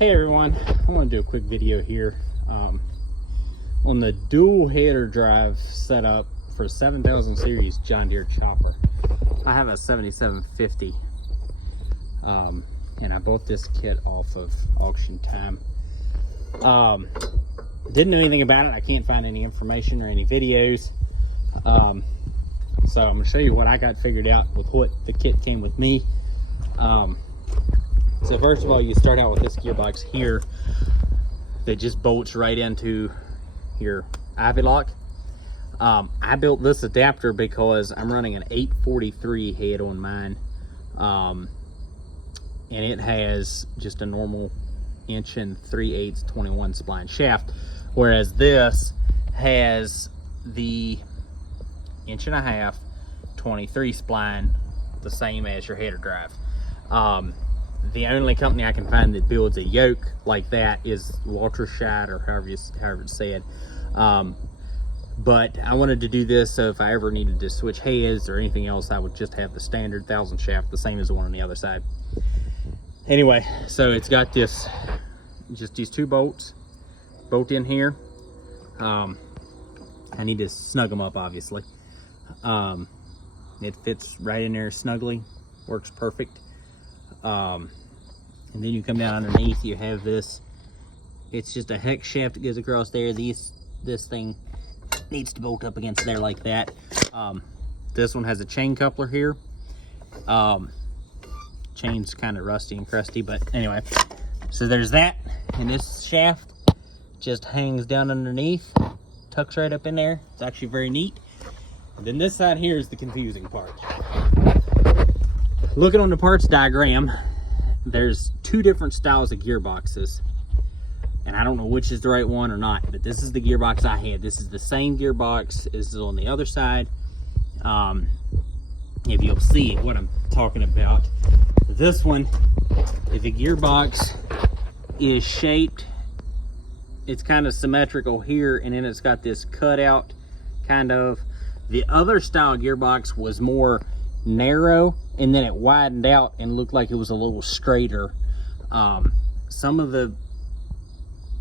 Hey everyone, I want to do a quick video here on the dual header drive setup for 7000 series John Deere chopper. I have a 7750 and I bought this kit off of Auction Time. Didn't know anything about it. I can't find any information or any videos, so I'm going to show you what I got figured out with what the kit came with me. So first of all, you start out with this gearbox here that just bolts right into your Ivy lock. I built this adapter because I'm running an 843 head on mine, and it has just a normal 1 3/8 21 spline shaft, whereas this has the 1.5 23 spline, the same as your header drive. The only company I can find that builds a yoke like that is Watershed, or however it's said. But I wanted to do this so if I ever needed to switch heads or anything else, I would just have the standard 1000 shaft, the same as the one on the other side. Anyway, so it's got this, just these two bolts, bolt in here. I need to snug them up, obviously. It fits right in there snugly, works perfect. And then you come down underneath, you have this, it's just a hex shaft that goes across there. This thing needs to bolt up against there like that. This one has a chain coupler here. Chain's kind of rusty and crusty, but anyway, so there's that. And this shaft just hangs down underneath, tucks right up in there. It's actually very neat. And then this side here is the confusing part. Looking on the parts diagram, there's two different styles of gearboxes, and I don't know which is the right one or not, but this is the gearbox I had. This is the same gearbox as on the other side. If you'll see what I'm talking about, this one, the gearbox is shaped, it's kind of symmetrical here, and then it's got this cutout kind of. The other style gearbox was more narrow, and then it widened out and looked like it was a little straighter. Some of the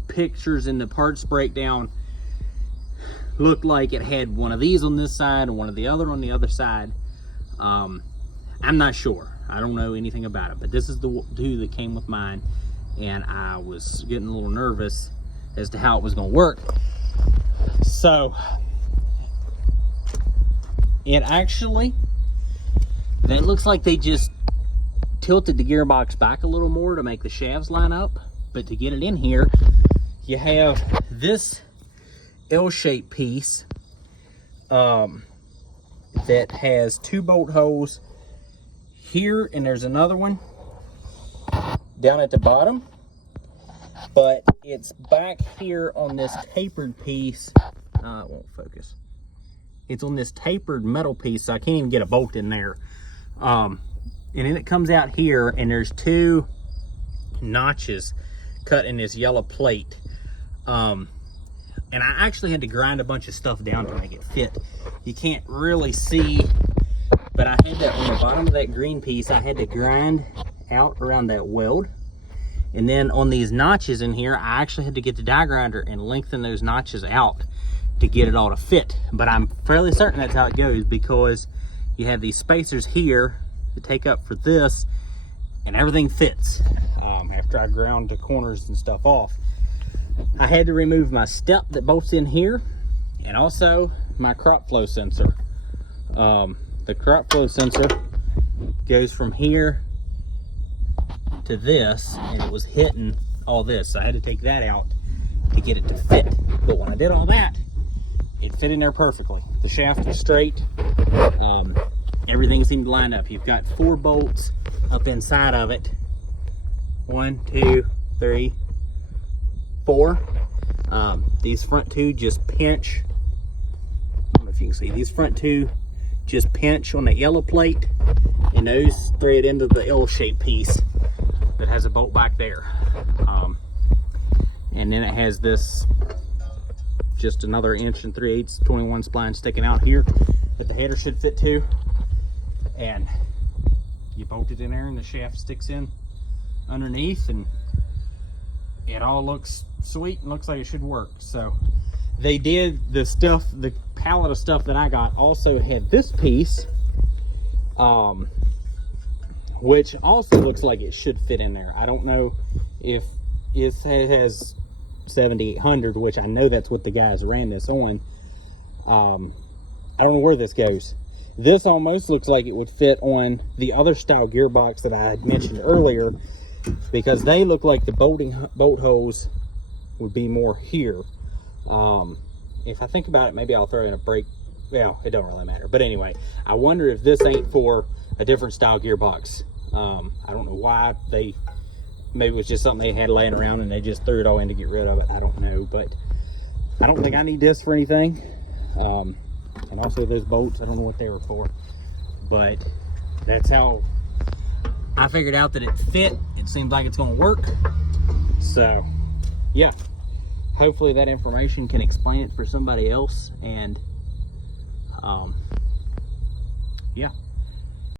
pictures in the parts breakdown looked like it had one of these on this side and one of the other on the other side. I'm not sure. I don't know anything about it, but this is the two that came with mine, and I was getting a little nervous as to how it was going to work. So it actually, it looks like they just tilted the gearbox back a little more to make the shafts line up. But to get it in here, you have this L-shaped piece that has two bolt holes here, and there's another one down at the bottom. But it's back here on this tapered piece. It won't focus. It's on this tapered metal piece, so I can't even get a bolt in there. And then it comes out here, and there's two notches cut in this yellow plate. And I actually had to grind a bunch of stuff down to make it fit. You can't really see, but I had that on the bottom of that green piece, I had to grind out around that weld. And then on these notches in here, I actually had to get the die grinder and lengthen those notches out to get it all to fit. But I'm fairly certain that's how it goes, because you have these spacers here to take up for this, and everything fits. After I ground the corners and stuff off, I had to remove my step that bolts in here, and also my crop flow sensor. The crop flow sensor goes from here to this, and it was hitting all this, so I had to take that out to get it to fit. But when I did all that, it fit in there perfectly. The shaft was straight. Everything seemed to line up. You've got 4 bolts up inside of it. 1, 2, 3, 4. These front two just pinch. I don't know if you can see. These front two just pinch on the yellow plate, and those thread into the L-shaped piece that has a bolt back there. And then it has this, just another 1 3/8 21 spline sticking out here that the header should fit to. And you bolt it in there, and the shaft sticks in underneath, and it all looks sweet and looks like it should work. So they did the stuff, the pallet of stuff that I got also had this piece, which also looks like it should fit in there. I don't know if it has 7800, which I know that's what the guys ran this on. I don't know where this goes. This almost looks like it would fit on the other style gearbox that I had mentioned earlier, because they look like the bolt holes would be more here. If I think about it, maybe I'll throw in a brake. Well, it don't really matter. But anyway, I wonder if this ain't for a different style gearbox. I don't know why maybe it was just something they had laying around and they just threw it all in to get rid of it. I don't know, but I don't think I need this for anything. And also those bolts, I don't know what they were for, but that's how I figured out that it fit. It seems like it's going to work. So yeah, hopefully that information can explain it for somebody else. And yeah.